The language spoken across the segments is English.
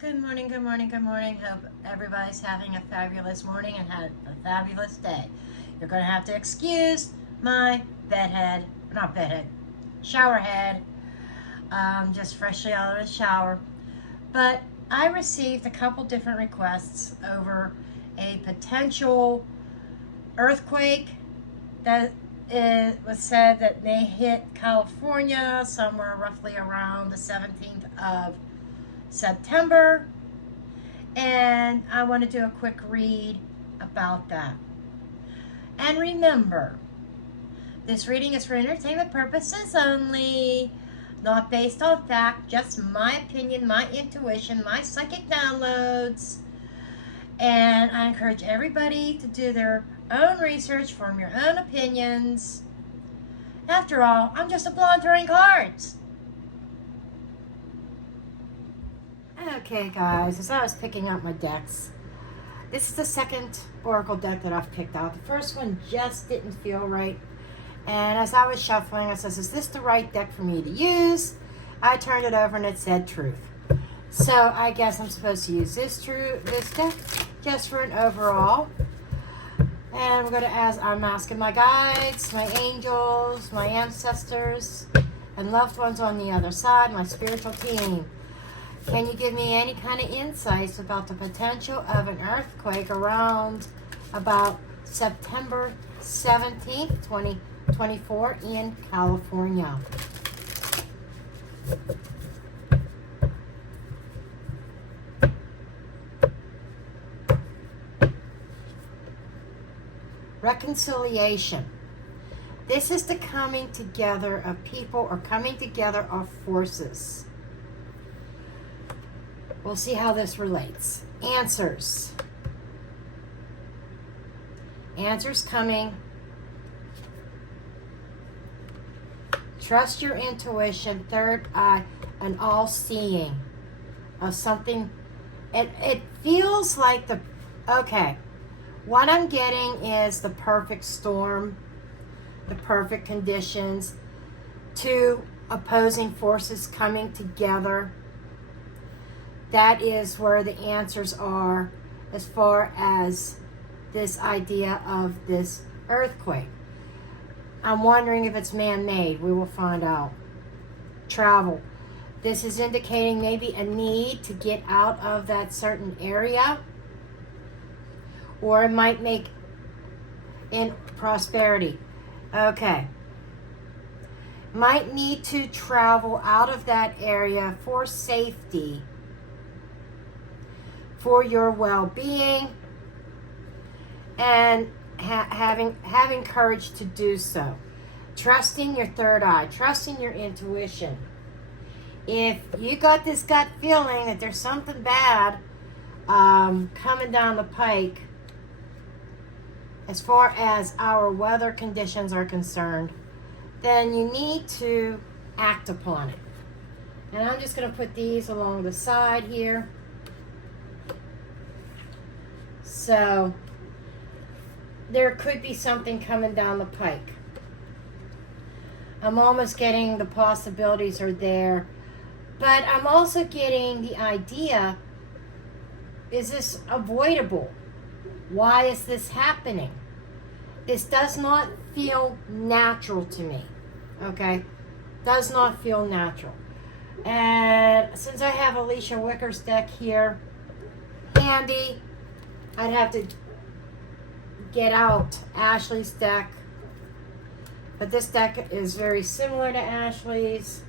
Good morning, good morning, good morning. Hope everybody's having a fabulous morning and had a fabulous day. You're going to have to excuse my shower head. Just freshly out of the shower. But I received a couple different requests over a potential earthquake that it was said that may hit California somewhere roughly around the 17th of September, and I want to do a quick read about that. And remember, this reading is for entertainment purposes only, not based on fact, just my opinion, my intuition, my psychic downloads. And I encourage everybody to do their own research, form your own opinions. After all, I'm just a blonde throwing cards. Okay, guys, as I was picking up my decks, this is the second oracle deck that I've picked out. The first one just didn't feel right. And as I was shuffling, I said, is this the right deck for me to use? I turned it over and it said truth. So I guess I'm supposed to use this deck just for an overall. And we're going to I'm asking my guides, my angels, my ancestors, and loved ones on the other side, my spiritual team. Can you give me any kind of insights about the potential of an earthquake around about September 17th, 2024 in California? Reconciliation. This is the coming together of people or coming together of forces. We'll see how this relates. Answers. Answers coming. Trust your intuition, third eye, and all-seeing of something. It feels like what I'm getting is the perfect storm, the perfect conditions, two opposing forces coming together. That is where the answers are as far as this idea of this earthquake. I'm wondering if it's man-made. We will find out. Travel. This is indicating maybe a need to get out of that certain area. Or it might make in prosperity. Okay. Might need to travel out of that area for safety, for your well-being, and having courage to do so. Trusting your third eye, trusting your intuition. If you got this gut feeling that there's something bad coming down the pike as far as our weather conditions are concerned, then you need to act upon it. And I'm just going to put these along the side here. So there could be something coming down the pike. I'm almost getting the possibilities are there, but I'm also getting the idea, is this avoidable? Why is this happening? This does not feel natural to me, okay? Does not feel natural. And since I have Alicia Wicker's deck here handy, I'd have to get out Ashley's deck. But this deck is very similar to Ashley's.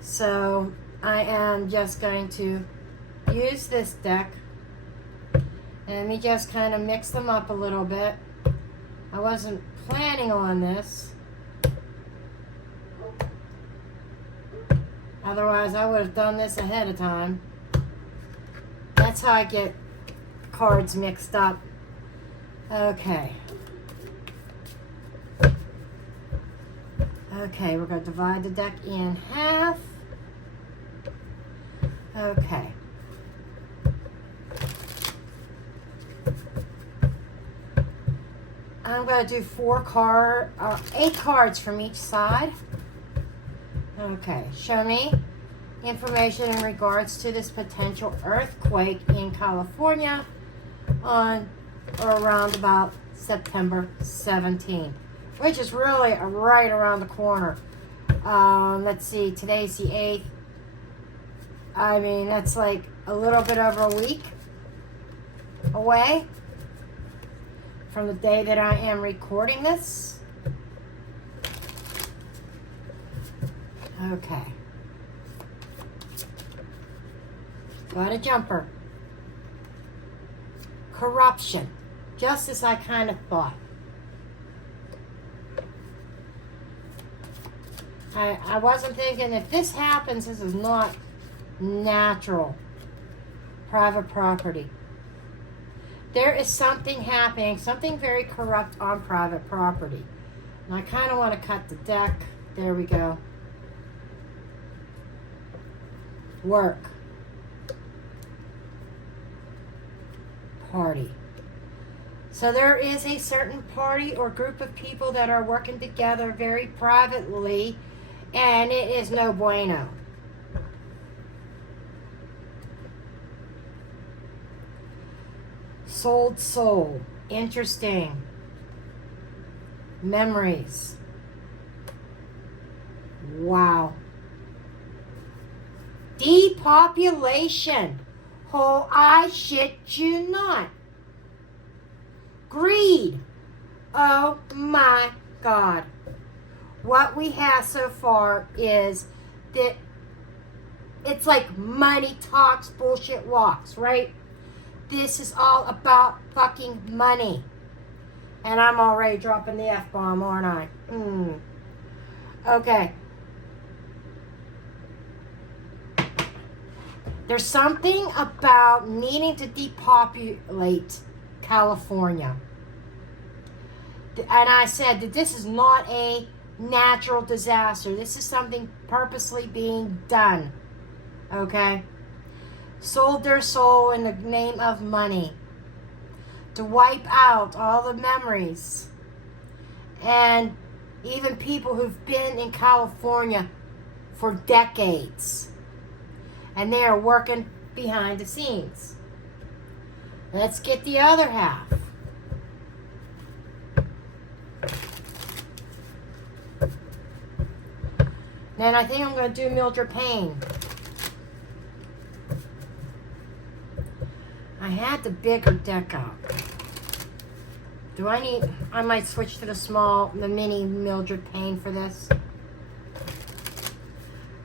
So I am just going to use this deck. And we just kind of mix them up a little bit. I wasn't planning on this. Otherwise, I would have done this ahead of time. That's how I get cards mixed up. Okay. Okay, we're going to divide the deck in half. Okay. I'm going to do 8 cards from each side. Okay, show me information in regards to this potential earthquake in California on or around about September 17th, which is really right around the corner. Let's see, today's the 8th. I mean, that's like a little bit over a week away from the day that I am recording this. Okay. Got a jumper. Corruption. Just as I kind of thought. I wasn't thinking, if this happens, this is not natural private property. There is something happening, something very corrupt on private property. And I kind of want to cut the deck. There we go. Work. Party. So there is a certain party or group of people that are working together very privately, and it is no bueno. Sold soul. Interesting. Memories. Wow. Depopulation. Oh, I shit you not. Greed. Oh my God. What we have so far is that it's like money talks, bullshit walks, right? This is all about fucking money. And I'm already dropping the F-bomb, aren't I? Okay. There's something about needing to depopulate California. And I said that this is not a natural disaster. This is something purposely being done. Okay? Sold their soul in the name of money. To wipe out all the memories. And even people who've been in California for decades. And they are working behind the scenes. Let's get the other half. Then I think I'm going to do Mildred Payne. I had the bigger deck out. Do I need... I might switch to the mini Mildred Payne for this.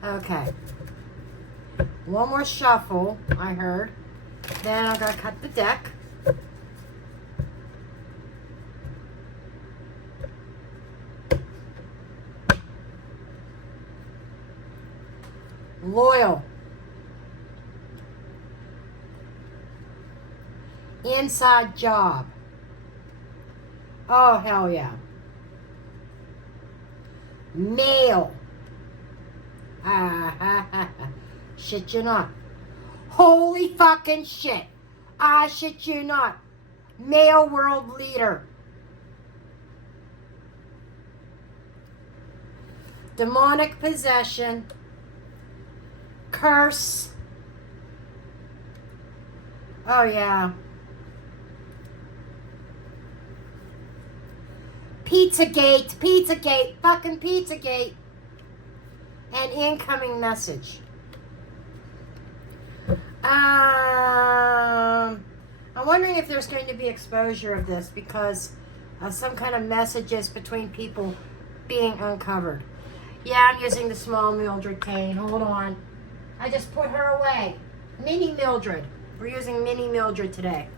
Okay. One more shuffle, I heard. Then I'm going to cut the deck. Loyal. Inside job. Oh, hell yeah. Male. Shit you not. Holy fucking shit. Shit you not. Male world leader. Demonic possession. Curse. Oh yeah. Pizzagate, fucking Pizzagate. An incoming message. I'm wondering if there's going to be exposure of this because of some kind of messages between people being uncovered. Yeah, I'm using the small Mildred Payne. Hold on. I just put her away. Mini Mildred. We're using Mini Mildred today.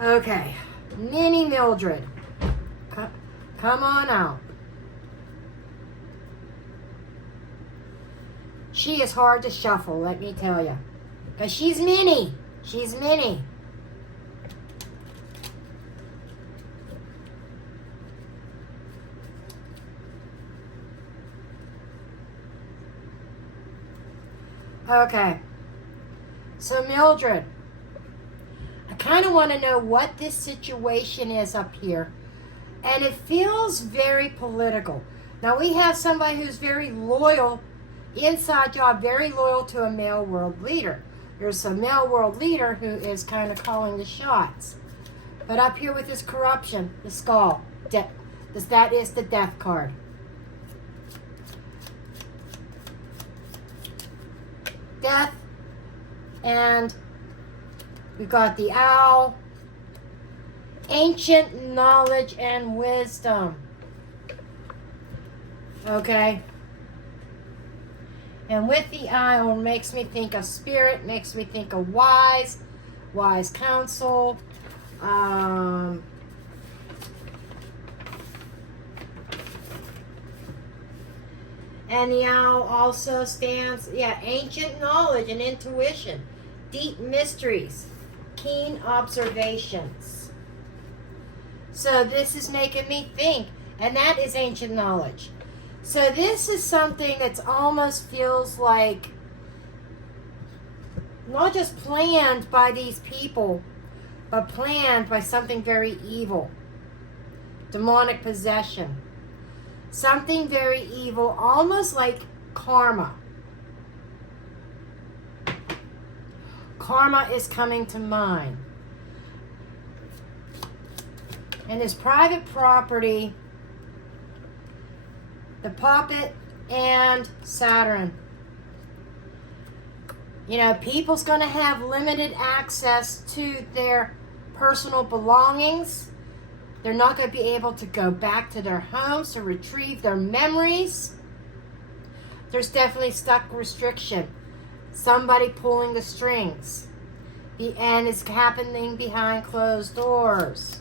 Okay. Mini Mildred. Come on out. She is hard to shuffle, let me tell you. Because she's mini. She's mini. Okay. So Mildred, I kind of want to know what this situation is up here. And it feels very political. Now we have somebody who's very loyal inside job, very loyal to a male world leader. There's a male world leader who is kind of calling the shots. But up here with this corruption, the skull, that is the death card. Death, and we've got the owl, ancient knowledge and wisdom. Okay. And with the owl, makes me think of spirit, makes me think of wise counsel. And the owl also stands, ancient knowledge and intuition, deep mysteries, keen observations. So this is making me think, and that is ancient knowledge. So this is something that almost feels like not just planned by these people, but planned by something very evil. Demonic possession. Something very evil, almost like karma. Karma is coming to mind. And this private property, the puppet and Saturn. You know, people's going to have limited access to their personal belongings. They're not going to be able to go back to their homes to retrieve their memories. There's definitely stuck restriction. Somebody pulling the strings. The end is happening behind closed doors.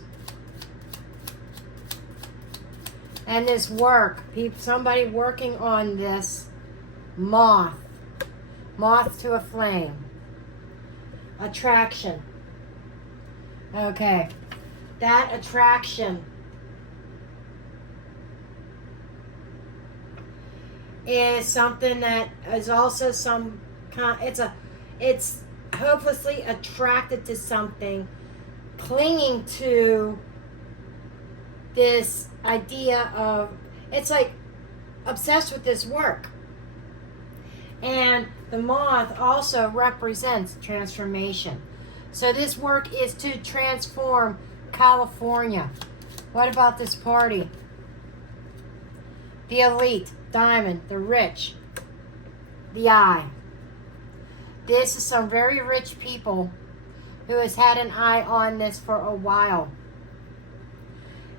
And this work, somebody working on this moth to a flame, attraction. Okay, that attraction is something that is also some kind. It's hopelessly attracted to something, clinging to this idea of, it's like obsessed with this work. And the moth also represents transformation. So this work is to transform California. What about this party? The elite, diamond, the rich, the eye. This is some very rich people who has had an eye on this for a while.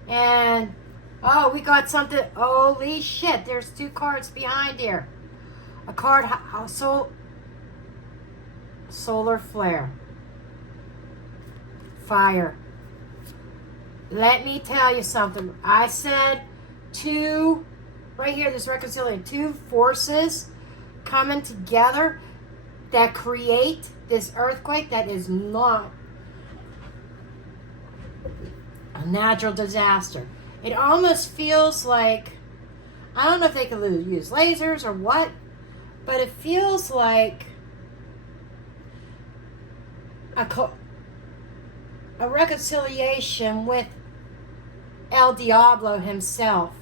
And, oh, we got something. Holy shit, there's 2 cards behind here. A card, solar flare. Fire. Let me tell you something. I said 2, right here, this reconciliation, 2 forces coming together that create this earthquake that is not a natural disaster. It almost feels like, I don't know if they could use lasers or what, but it feels like a reconciliation with El Diablo himself.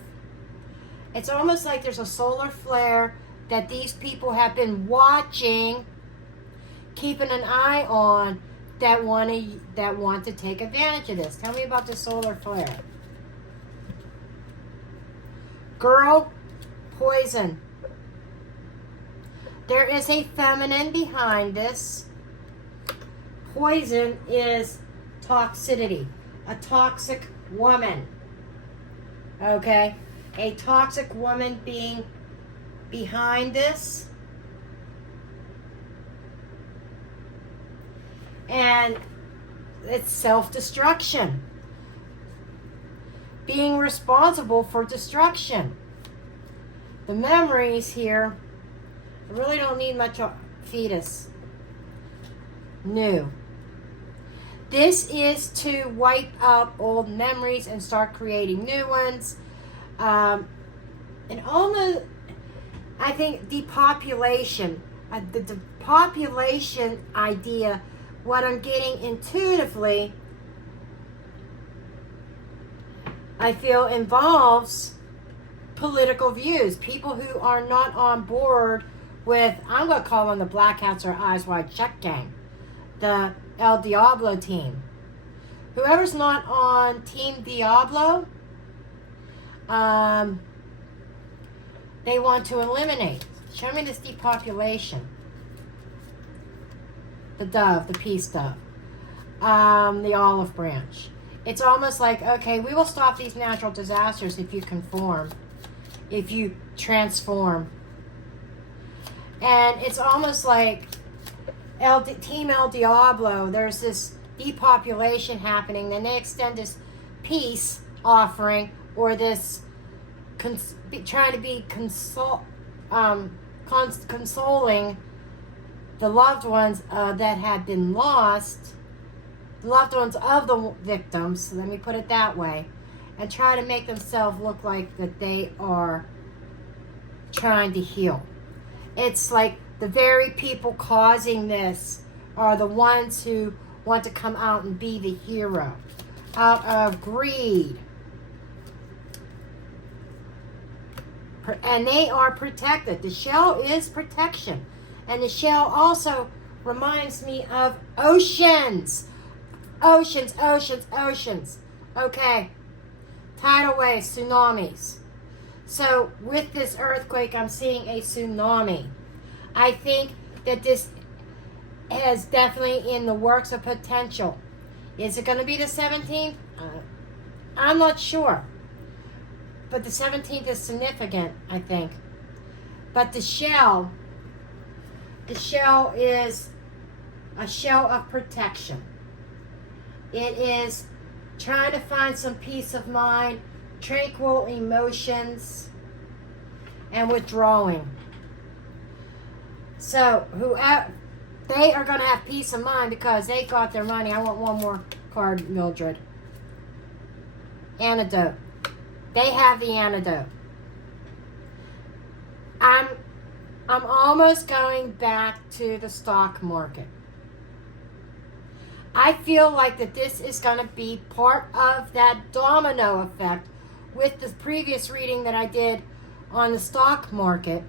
It's almost like there's a solar flare that these people have been watching, keeping an eye on, that want to take advantage of this. Tell me about the solar flare. Girl, poison. There is a feminine behind this. Poison is toxicity. A toxic woman. Okay? A toxic woman being behind this. And it's self-destruction. Being responsible for destruction. The memories here, I really don't need much fetus. New. This is to wipe out old memories and start creating new ones. And almost, I think, depopulation. The depopulation idea, what I'm getting intuitively, I feel involves political views. People who are not on board with, I'm going to call them the Black Hats or Eyes Wide Shut gang, the El Diablo team. Whoever's not on Team Diablo, they want to eliminate. Show me this depopulation. The dove, the peace dove. The olive branch. It's almost like, okay, we will stop these natural disasters if you conform, if you transform. And it's almost like Team El Diablo, there's this depopulation happening, then they extend this peace offering, or this trying to be consoling the loved ones that had been lost, the loved ones of the victims, let me put it that way, and try to make themselves look like that they are trying to heal. It's like the very people causing this are the ones who want to come out and be the hero out of greed. And they are protected. The shell is protection. And the shell also reminds me of oceans. Oceans, oceans, oceans. Okay. Tidal waves, tsunamis. So with this earthquake, I'm seeing a tsunami. I think that this is definitely in the works of potential. Is it going to be the 17th? I'm not sure. But the 17th is significant, I think. But the shell is a shell of protection. It is trying to find some peace of mind, tranquil emotions, and withdrawing. So, whoever, they are going to have peace of mind because they got their money. I want one more card, Mildred. Antidote. They have the antidote. I'm almost going back to the stock market. I feel like that this is going to be part of that domino effect with the previous reading that I did on the stock market.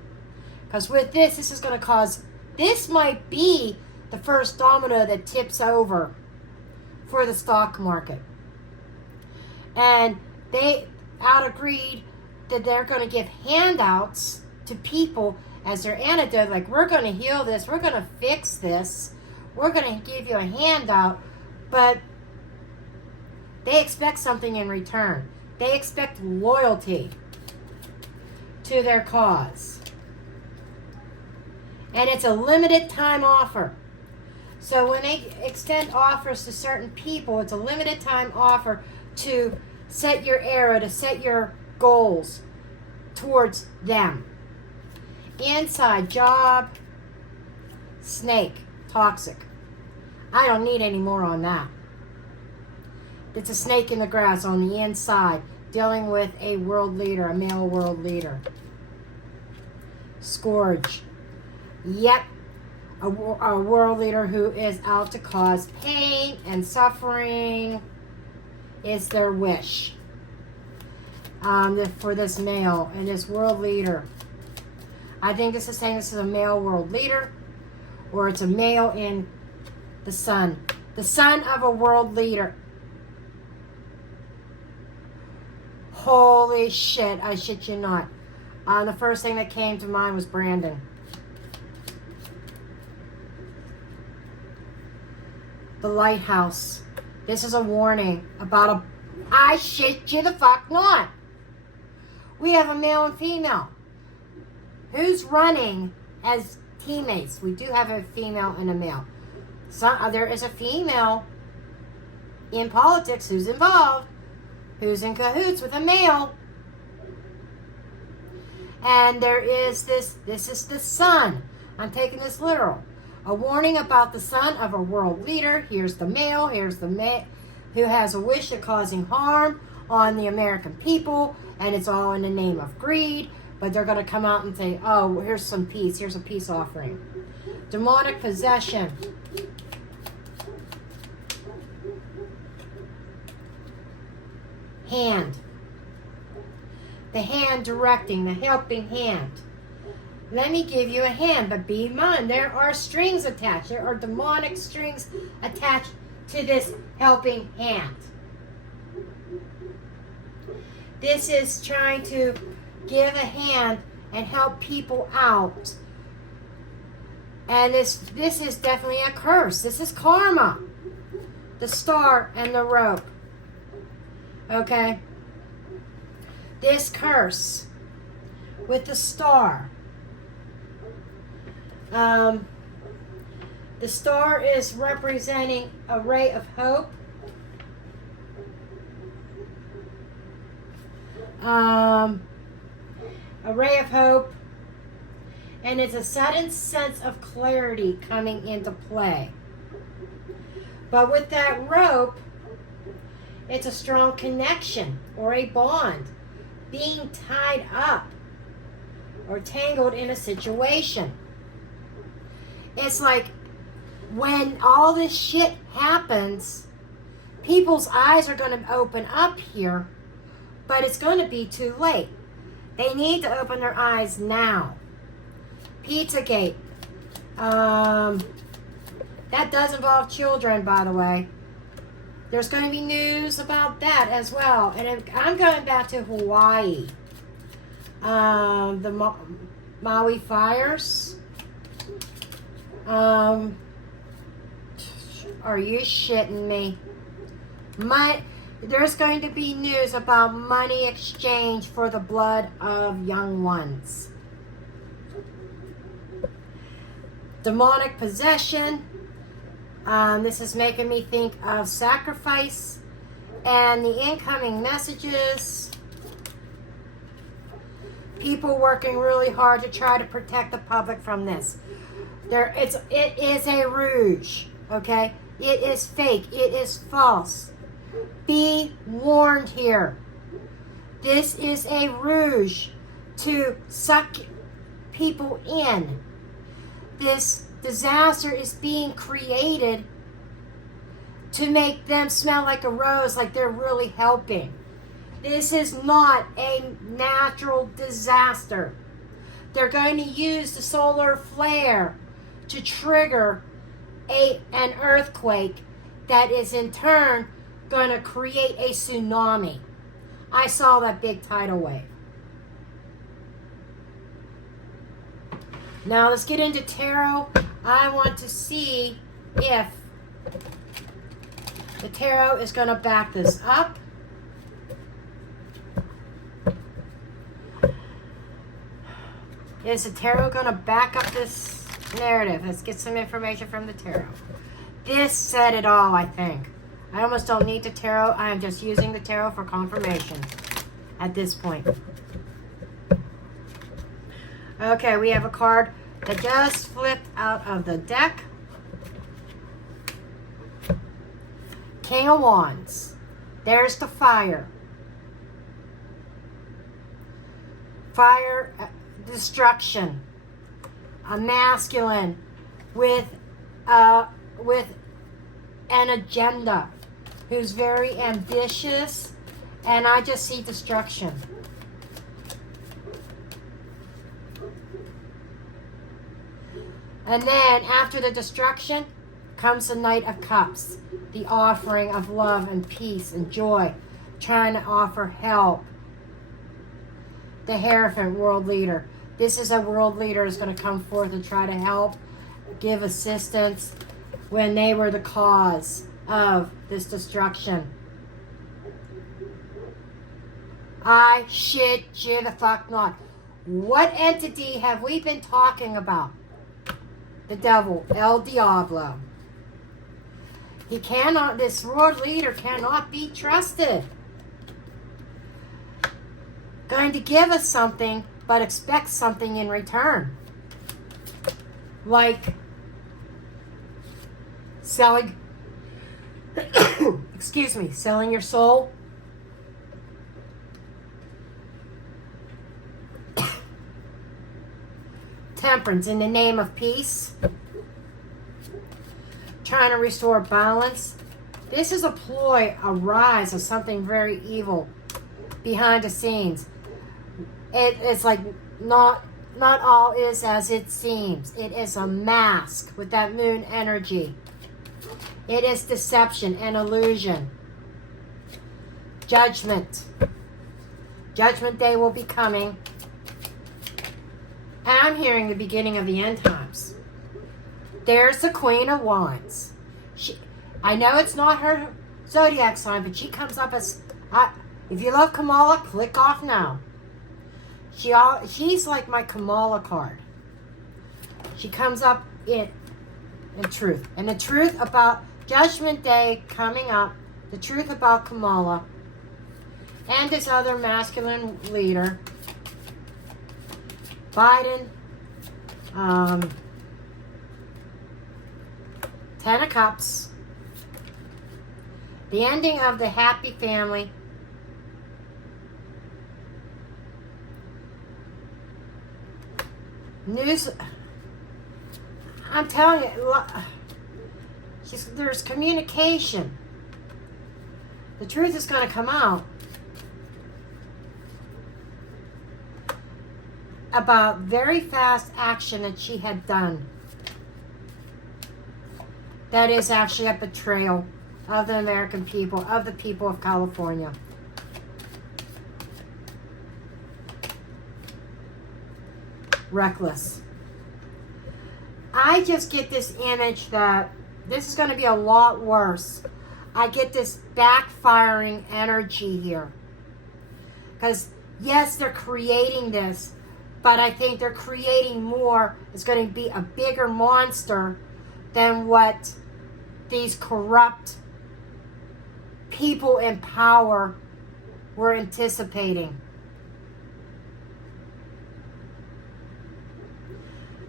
Because with this is going to cause, this might be the first domino that tips over for the stock market. And they, out of greed, that they're going to give handouts to people as their antidote, like, we're going to heal this, we're going to fix this, we're going to give you a handout, but they expect something in return. They expect loyalty to their cause. And it's a limited time offer. So when they extend offers to certain people, it's a limited time offer to set your arrow, to set your goals towards them. Inside job, snake, toxic. I don't need any more on that. It's a snake in the grass on the inside, dealing with a world leader, a male world leader. Scourge. Yep. A world leader who is out to cause pain and suffering is their wish. For this male and this world leader. I think this is saying this is a male world leader, or it's a male in the sun. The son of a world leader. Holy shit, I shit you not. The first thing that came to mind was Brandon. The lighthouse. This is a warning about I shit you the fuck not. We have a male and female. Who's running as teammates? We do have a female and a male. There is a female in politics who's involved, who's in cahoots with a male. And there is this is the sun. I'm taking this literal. A warning about the son of a world leader. Here's the male who has a wish of causing harm on the American people, and it's all in the name of greed, but they're going to come out and say, oh, here's some peace, here's a peace offering. Demonic possession. Hand. The hand directing, the helping hand. let me give you a hand. But be in mind, there are strings attached. There are demonic strings attached to this helping hand. This is trying to give a hand and help people out. And this is definitely a curse. This is karma. The star and the rope. Okay? This curse with the star. The star is representing a ray of hope. A ray of hope, and it's a sudden sense of clarity coming into play. But with that rope, it's a strong connection or a bond, being tied up or tangled in a situation. It's like when all this shit happens, people's eyes are going to open up here, but it's going to be too late. They need to open their eyes now. Pizzagate. That does involve children, by the way. There's going to be news about that as well. And I'm going back to Hawaii. The Maui fires. Are you shitting me? There's going to be news about money exchange for the blood of young ones. Demonic possession. This is making me think of sacrifice and the incoming messages. People working really hard to try to protect the public from this. It is a rouge, okay? It is fake. It is false. Be warned here. This is a rouge to suck people in. This disaster is being created to make them smell like a rose, like they're really helping. This is not a natural disaster. They're going to use the solar flare to trigger an earthquake that is in turn going to create a tsunami. I saw that big tidal wave. Now let's get into tarot. I want to see if the tarot is going to back this up. Is the tarot going to back up this narrative? Let's get some information from the tarot. This said it all, I think. I almost don't need the tarot. I am just using the tarot for confirmation at this point. Okay, we have a card that just flipped out of the deck. King of Wands. There's the fire. Fire, destruction. A masculine with an agenda, who's very ambitious, and I just see destruction. And then after the destruction comes the Knight of Cups, the offering of love and peace and joy, trying to offer help. The Hierophant, world leader. This is a world leader who's going to come forth and try to help, give assistance when they were the cause of this destruction. I shit you the fuck not. What entity have we been talking about? The devil, El Diablo. This world leader cannot be trusted. Going to give us something, but expect something in return. Like selling, selling your soul. Temperance in the name of peace. Trying to restore balance. This is a ploy, a rise of something very evil behind the scenes. It's like not not all is as it seems. It is a mask with that moon energy. It is deception and illusion. Judgment. Judgment day will be coming. And I'm hearing the beginning of the end times. There's the Queen of Wands. I know it's not her zodiac sign, but she comes up as... if you love Kamala, click off now. She's like my Kamala card. She comes up in truth. And the truth about Judgment Day coming up, the truth about Kamala, and this other masculine leader, Biden, 10 of Cups, the ending of the happy family, news. I'm telling you, there's communication. The truth is going to come out about very fast action that she had done. That is actually a betrayal of the American people, of the people of California. Reckless. I just get this image that this is going to be a lot worse. I get this backfiring energy here. Because, yes, they're creating this, but I think they're creating more. It's going to be a bigger monster than what these corrupt people in power were anticipating.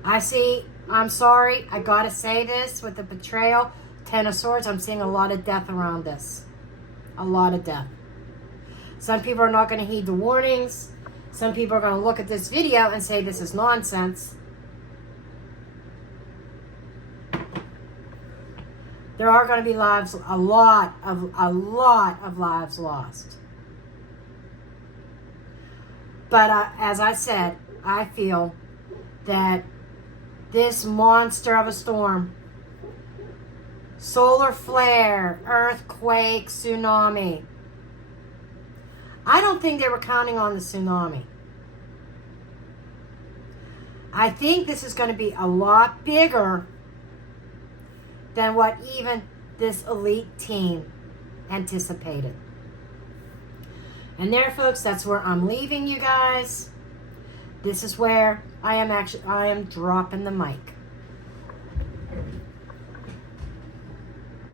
I'm sorry, I gotta say this with the betrayal, 10 of Swords, I'm seeing a lot of death around this. A lot of death. Some people are not going to heed the warnings. Some people are going to look at this video and say this is nonsense. There are going to be lives, a lot of lives lost. But as I said, I feel that this monster of a storm, solar flare, earthquake, tsunami. I don't think they were counting on the tsunami. I think this is going to be a lot bigger than what even this elite team anticipated. And there, folks, that's where I'm leaving you guys. This is where I am dropping the mic.